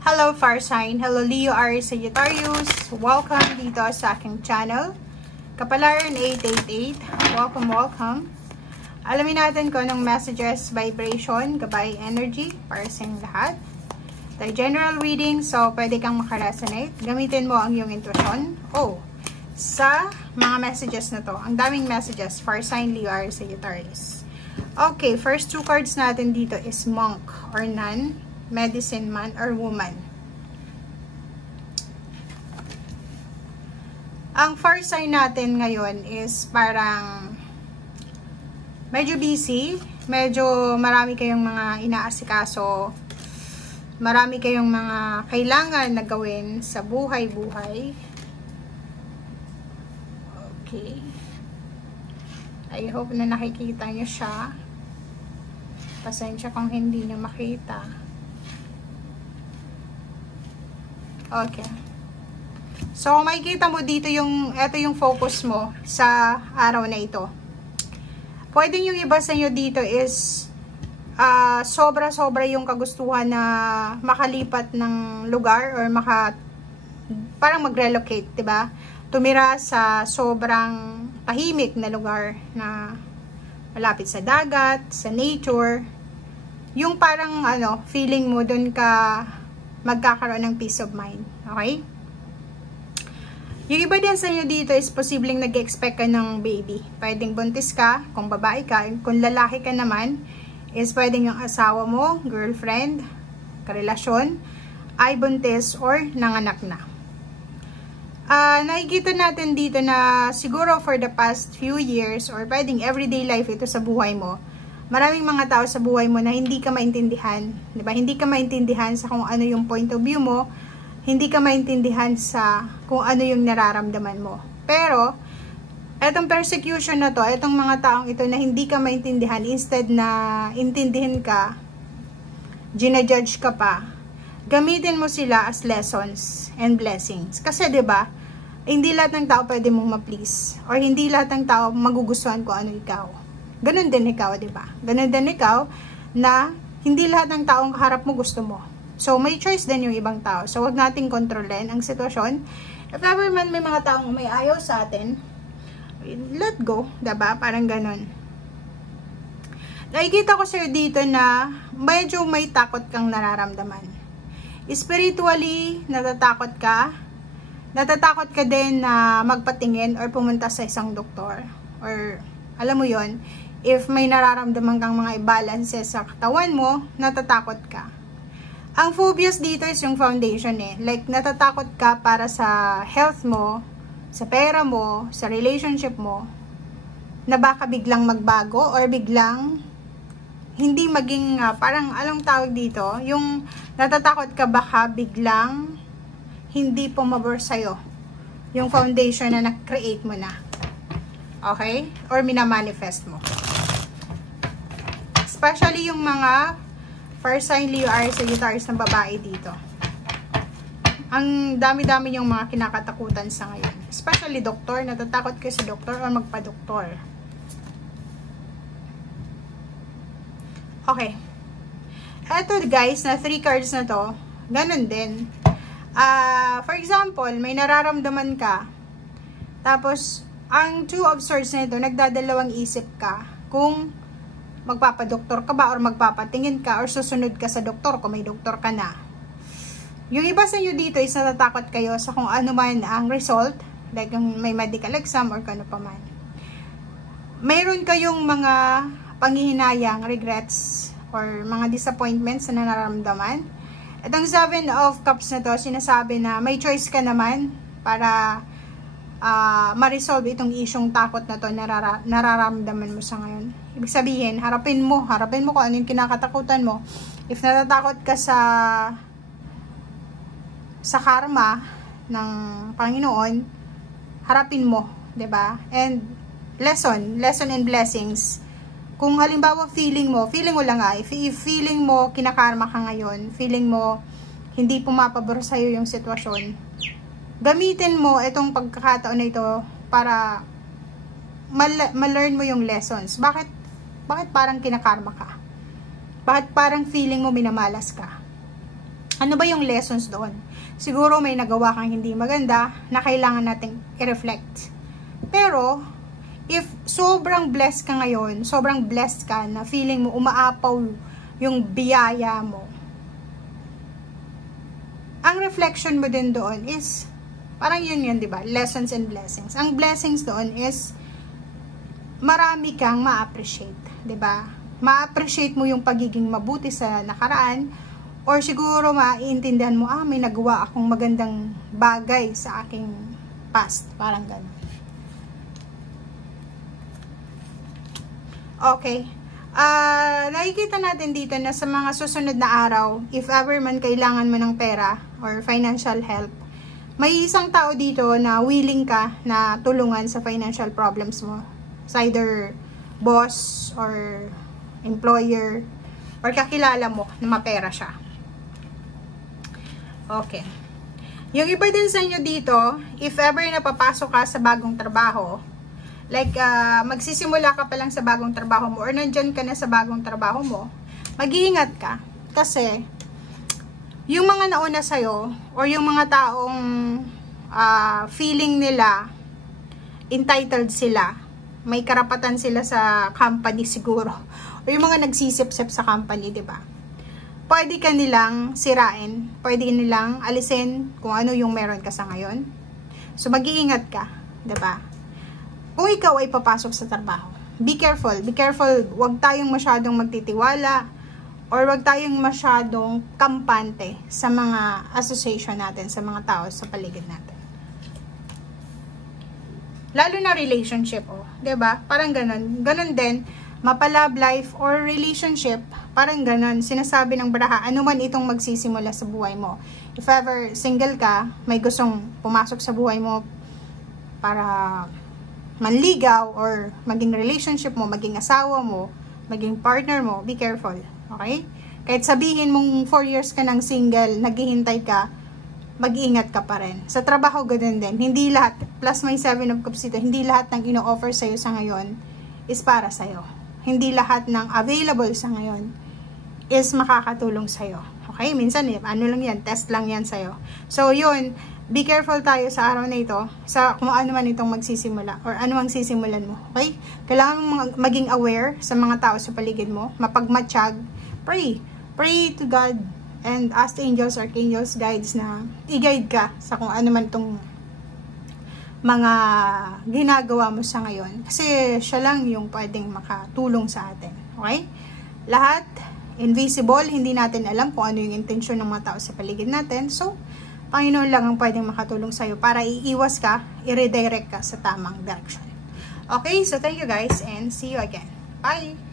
Hello Fire Sign, hello Leo, Aries, Sagittarius. Welcome dito sa aking channel. Kapalaran 888, welcome. Alamin natin kung anong messages, vibration, gabay energy para sa inyong lahat. Tayo general reading, so pwede kang makaresonate. Gamitin mo ang iyong intuition. Sa mga messages na to, ang daming messages, Fire Sign, Leo, Aries, Sagittarius. Okay, first two cards natin dito is Monk or Nun, Medicine Man or Woman. Ang fire sign natin ngayon is parang medyo busy, medyo marami kayong mga inaasikaso, marami kayong mga kailangan na gawin sa buhay-buhay. Okay. I hope na nakikita nyo siya. Pasensya kung hindi nyo makita. Okay. So, makikita mo dito ito yung focus mo sa araw na ito. Pwede yung iba sa inyo dito is sobra-sobra yung kagustuhan na makalipat ng lugar or parang mag-relocate, diba? Tumira sa sobrang tahimik na lugar na malapit sa dagat, sa nature. Yung parang feeling mo dun ka magkakaroon ng peace of mind. Okay? Yung iba din sa inyo dito is posibleng nag-expect ka ng baby. Pwedeng buntis ka, kung babae ka. Kung lalaki ka naman, is pwedeng yung asawa mo, girlfriend, karelasyon, ay buntis or nanganak na. Nakikita natin dito na siguro for the past few years or pwedeng everyday life ito sa buhay mo, maraming mga tao sa buhay mo na hindi ka maintindihan, di ba? Hindi ka maintindihan sa kung ano yung point of view mo, hindi ka maintindihan sa kung ano yung nararamdaman mo. Pero etong persecution na to, etong mga taong ito na hindi ka maintindihan, instead na intindihin ka, ginajudge ka pa, gamitin mo sila as lessons and blessings. Kasi 'di ba? Hindi lahat ng tao pwede mong ma-please or hindi lahat ng tao magugustuhan kung ano ikaw. Ganun din ikaw, 'di ba? Ganun din ikaw na hindi lahat ng taong kaharap mo gusto mo. So may choice din yung ibang tao. So wag nating kontrolin ang sitwasyon. If ever man may mga taong may ayaw sa atin, let go, 'di ba? Parang ganun. Nakikita ko sa'yo dito na medyo may takot kang nararamdaman. Spiritually, natatakot ka. Natatakot ka din na magpatingin or pumunta sa isang doktor. Or, alam mo yon, if may nararamdaman kang mga imbalances sa katawan mo, natatakot ka. Ang phobias dito is yung foundation Like, natatakot ka para sa health mo, sa pera mo, sa relationship mo, na baka biglang magbago or biglang hindi maging, parang, anong tawag dito? Yung natatakot ka baka biglang hindi pumabor sa'yo yung foundation na na-create mo na. Okay? Or minamanifest mo. Especially yung mga fire sign, Leo, Aries, Sagittarius ng babae dito. Ang dami-dami yung mga kinakatakutan sa ngayon. Especially doktor. Natatakot kayo sa doktor or magpa-doktor. Okay. Eto guys, na 3 cards na to, ganun din. For example, may nararamdaman ka, tapos, ang 2 of swords na ito, nagdadalawang isip ka kung magpapadoktor ka ba or magpapatingin ka or susunod ka sa doktor kung may doktor ka na. Yung iba sa inyo dito is natatakot kayo sa kung ano man ang result, like yung may medical exam or kano pa man. Mayroon kayong mga panghihinayang, regrets, or mga disappointments na nararamdaman. Itong 7 of Cups na to, sinasabi na may choice ka naman para ma-resolve itong isyong takot na to nararamdaman mo sa ngayon. Ibig sabihin, harapin mo kung ano yung kinakatakutan mo. If natatakot ka sa karma ng Panginoon, harapin mo, 'di ba? And lesson and blessings. Kung halimbawa feeling mo lang if feeling mo kinakarma ka ngayon, feeling mo hindi pumapabor sa'yo yung sitwasyon, gamitin mo itong pagkakataon na ito para ma-learn mo yung lessons. Bakit parang kinakarma ka? Bakit parang feeling mo minamalas ka? Ano ba yung lessons doon? Siguro may nagawa kang hindi maganda na kailangan nating i-reflect. Pero, if sobrang blessed ka ngayon, sobrang blessed ka na feeling mo umaapaw yung biyaya mo, ang reflection mo din doon is, parang yun, di ba? Lessons and blessings. Ang blessings doon is, marami kang ma-appreciate, di ba? Ma-appreciate mo yung pagiging mabuti sa nakaraan, or siguro maiintindihan mo, may nagawa akong magandang bagay sa aking past. Parang gano'n. Okay. Nakikita natin dito na sa mga susunod na araw, if ever man kailangan mo ng pera or financial help, may isang tao dito na willing ka na tulungan sa financial problems mo. It's either boss or employer or kakilala mo na mapera siya. Okay. Yung iba din sa inyo dito, if ever napapasok ka sa bagong trabaho, like magsisimula ka pa lang sa bagong trabaho mo or nandyan ka na sa bagong trabaho mo, mag-iingat ka. Kasi, yung mga nauna sa'yo or yung mga taong feeling nila entitled sila, may karapatan sila sa company siguro, o yung mga nagsisip-sip sa company, diba? Pwede ka nilang sirain, pwede nilang alisin kung ano yung meron ka sa ngayon. So, mag-iingat ka, diba? Kung ikaw ay papasok sa trabaho, be careful, huwag tayong masyadong magtitiwala or huwag tayong masyadong kampante sa mga association natin, sa mga tao sa paligid natin. Lalo na relationship, diba? Parang ganun. Ganun din, mapa-love life or relationship, parang ganun. Sinasabi ng baraha, ano man itong magsisimula sa buhay mo. If ever single ka, may gustong pumasok sa buhay mo para manligaw or maging relationship mo, maging asawa mo, maging partner mo, be careful. Okay? Kahit sabihin mong 4 years ka ng single, naghihintay ka, mag-iingat ka pa rin. Sa trabaho, ganun din. Hindi lahat, plus may 7 of Cups dito, hindi lahat ng ino-offer sa'yo sa ngayon is para sa'yo. Hindi lahat ng available sa ngayon is makakatulong sa'yo. Okay? Minsan, ano lang yan, test lang yan sa'yo. So, yun, be careful tayo sa araw na ito, sa kung ano man itong magsisimula, or ano ang sisimulan mo. Okay? Kailangan maging aware sa mga tao sa paligid mo, mapagmatsyag, pray. Pray to God, and ask the angels, archangels, guides na i-guide ka sa kung ano man itong mga ginagawa mo sa ngayon. Kasi siya lang yung pwedeng makatulong sa atin. Okay? Lahat, invisible, hindi natin alam kung ano yung intensyon ng mga tao sa paligid natin. So, Panginoon lang ang pwedeng makatulong sa'yo para iiwas ka, i-redirect ka sa tamang direction. Okay, so thank you guys and see you again. Bye!